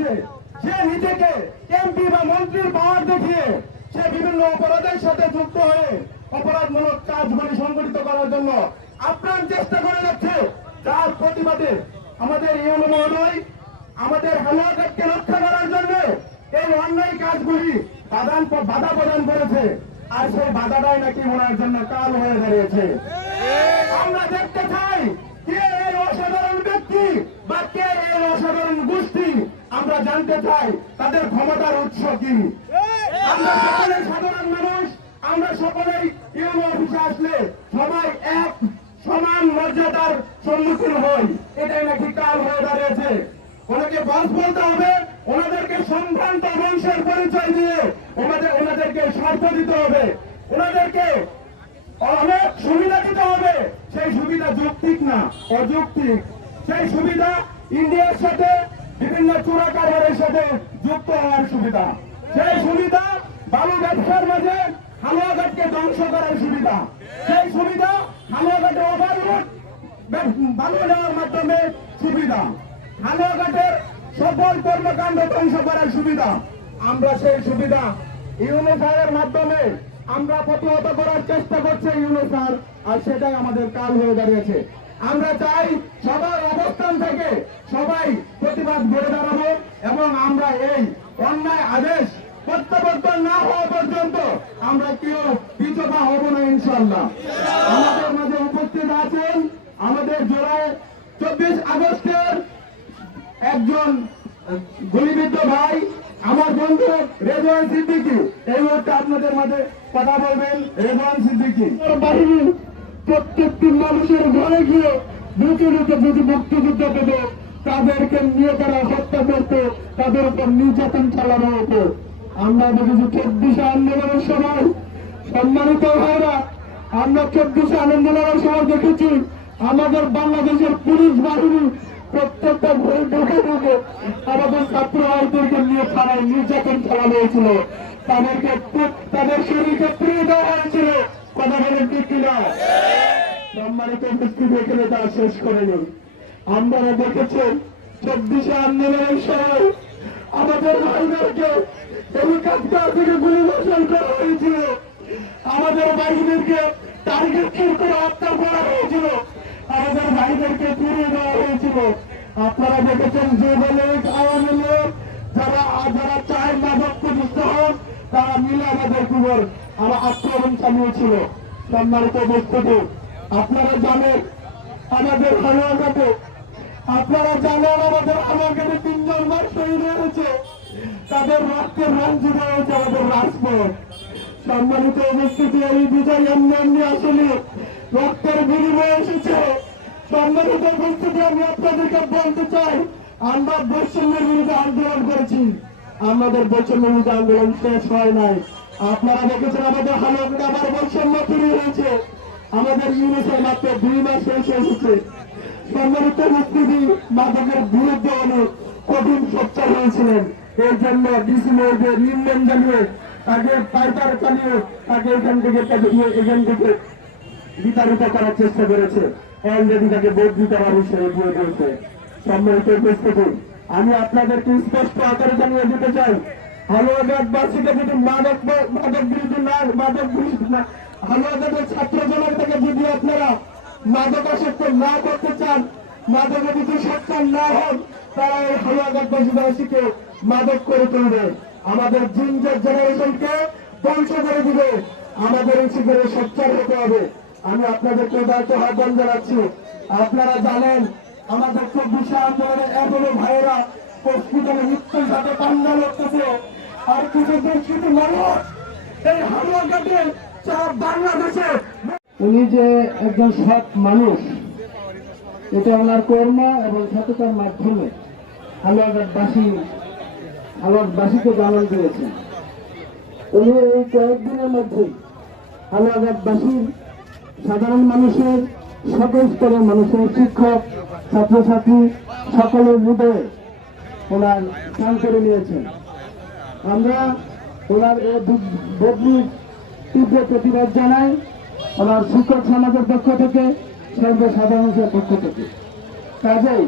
আছে। সে নিজেকে এমপি বা মন্ত্রীর পাওয়ার দেখিয়ে সে বিভিন্ন অপরাধের সাথে যুক্ত হয়ে অপরাধমূলক কাজগুলি সংগঠিত করার জন্য আপ্রাণ চেষ্টা করে যাচ্ছে। যার প্রতিবাদে আমাদের ইউনো মহোদয় আমাদের হালুয়াঘাটকে রক্ষা করার জন্য এই অন্যায় কাজগুলি বাদান বাধা প্রদান করেছে। আর সেই বাধাটাই নাকি ওনার জন্য কাল হয়ে দাঁড়িয়েছে। আমরা দেখতে চাই চাই, তাদের ক্ষমতার উৎস কি? আমরা সকলে সাধারণ মানুষ, আমরা সকলেই ইউনো অফিসে আসলে সবাই এক, সমান মর্যাদার সম্মুখীন হই। এটাই নাকি কাল হয়ে দাঁড়িয়েছে। ওনাকে বস বলতে হবে, ওনাদেরকে সম্ভ্রান্ত বংশের পরিচয় দিয়ে ওনাদের ওনাদেরকে শর্ত দিতে হবে। ওনাদেরকে অনেক সুবিধা দিতে হবে। সেই সুবিধা যৌক্তিক না, অযৌক্তিক। সেই সুবিধা ইন্ডিয়ার সাথে বিভিন্ন চোরা কারবারের সাথে যুক্ত হওয়ার সুবিধা। সেই সুবিধা বালু ব্যবসার মাঝে হালুয়াঘাটকে ধ্বংস করার সুবিধা। সেই সুবিধা হালুয়াঘাটে ওভারলুট বালু নেওয়ার মাধ্যমে সুবিধা। হালুয়াঘাটের সকল কর্মকাণ্ড ধ্বংস করার সুবিধা। আমরা সেই সুবিধা ইউনিফায়ারের মাধ্যমে আমরা প্রতিহত করার চেষ্টা করছে ইউনিফায়ার আর সেটাই আমাদের কাল হয়ে দাঁড়িয়েছে। আমরা চাই সবার অবস্থান থেকে সবাই প্রতিবাদ গড়ে দাঁড়াবো এবং আমরা এই অন্যায় আদেশ প্রত্যাবর্তন না হওয়া পর্যন্ত আমরা কেউ পিছপা হব না ইনশাল্লাহ আমাদের মাঝে উপস্থিত আছেন আমাদের জোড়ায় চব্বিশ আগস্টের একজন গুলিবিদ্ধ ভাই, আমার বন্ধু রেজওয়ান সিদ্দিকি। এই মুহূর্তে আপনাদের মাঝে কথা বলবেন রেজওয়ান সিদ্দিকি। বাহিনী প্রত্যেকটি মানুষের ঘরে গিয়ে বুকে বুকে যদি মুক্তিযুদ্ধ পেত তাদেরকে নিয়ে তারা হত্যা করত, তাদের উপর নির্যাতন চালানো হতো। আমরা দেখেছি চব্বিশে আন্দোলনের সময়, সম্মানিত ভাইরা, আমরা চব্বিশে আন্দোলনের সময় দেখেছি, আমাদের বাংলাদেশের পুলিশ বাহিনী প্রত্যেকটা ভোট ঢুকে ঢুকে আমাদের ছাত্র ভাইদেরকে নিয়ে থানায় নির্যাতন চালানো হয়েছিল। তাদেরকে তাদের শরীরকে পুড়িয়ে দেওয়া হয়েছিল। কথা বলেন ঠিক কিনা? সম্মানিত উপস্থিতি এখানে তা শেষ করে নিন। আপনারা দেখেছেন, চব্বিশে আন্দোলনের সময় আমাদের ভাইদেরকে হেলিকপ্টার থেকে গুলি বর্ষণ করা হয়েছিল। আমাদের বাহিনীকে টার্গেট কিল করে হত্যা করা হয়েছিল। আমাদের ভাইদেরকে পুড়িয়ে দেওয়া হয়েছিল। আপনারা দেখেছেন যুবলীগ আওয়ামী লীগ, যারা যারা চায় মাদক প্রতিষ্ঠ হোক তারা মিলে আমাদের আমার আক্রমণ চালিয়েছিল। সম্মানিত উপস্থিতি। আপনারা জানেন, আমাদের হালুয়াঘাটে আপনারা জানেন আমাদের হালুয়াঘাটে তিনজন মাস শহীদ হয়েছে। তাদের রক্তের রং জুড়ে হয়েছে আমাদের রাজপথ। সম্মানিত উপস্থিতি এই বিজয় এমনি এমনি আসলে রক্তের বিনিময়ে এসেছে। সম্মানিত উপস্থিতি, আমি আপনাদেরকে বলতে চাই, আমরা বৈষম্যের বিরুদ্ধে আন্দোলন করেছি। আমাদের বৈষম্য বিরুদ্ধে আন্দোলন শেষ হয় নাই। আপনারা দেখেছেন আমাদের হালুয়াঘাটে আবার বৈষম্য তৈরি হয়েছে। আমাদের ইউনিসের মাত্র দুই মাস শেষ এসেছে সম্মানিত উপস্থিতি, মাদকের বিরুদ্ধে অনেক কঠিন সোচ্চার হয়েছিলেন। এর জন্য ডিসি মহোদয় নিম্ন জানিয়ে তাকে পাইপার চালিয়ে তাকে এখান থেকে তাকে এখান থেকে বিতাড়িত করার চেষ্টা করেছে। অলরেডি তাকে বদলি করার হিসেবে দিয়ে দিয়েছে সম্মানিত উপস্থিতি, আমি আপনাদেরকে স্পষ্ট আকারে জানিয়ে দিতে চাই হালুয়াঘাটবাসীকে যদি মাদক মাদক বিরোধী না মাদক বিরোধী না হালুয়াঘাটের ছাত্র আপনারা মাদক আসক্ত না করতে চান মাদক যদি সচ্ছল না হন, তারা এই হালুয়াঘাটবাসীবাসীকে মাদক করে তুলবে। আমাদের জিঞ্জার জেনারেশনকে ধ্বংস করে দিবে। আমাদের এই শিবিরে সচ্ছল হতে হবে। আমি আপনাদেরকে দায়িত্ব আহ্বান জানাচ্ছি। আপনারা জানেন, আমাদের চব্বিশে আন্দোলনে এখনও ভাইয়েরা হসপিটালে মৃত্যুর সাথে কান্না করতেছে আর কিছু দুষ্কৃত মানুষ এই হালুয়াঘাটে সারা বাংলাদেশে উনি যে একজন সৎ মানুষ, এটা ওনার কর্ম এবং সততার মাধ্যমে হালুয়াঘাটবাসী হালুয়াঘাটবাসীকে জানান দিয়েছেন। উনি এই কয়েকদিনের মধ্যেই হালুয়াঘাটবাসীর সাধারণ মানুষের, সকল স্তরের মানুষের শিক্ষক, ছাত্রছাত্রী সকলের হৃদয়ে ওনার স্থান করে নিয়েছেন। আমরা ওনার এই বদ- বদলির তীব্র প্রতিবাদ জানাই। ওনার শিক্ষক সমাজের পক্ষ থেকে সর্বসাধারণের পক্ষ থেকে। কাজেই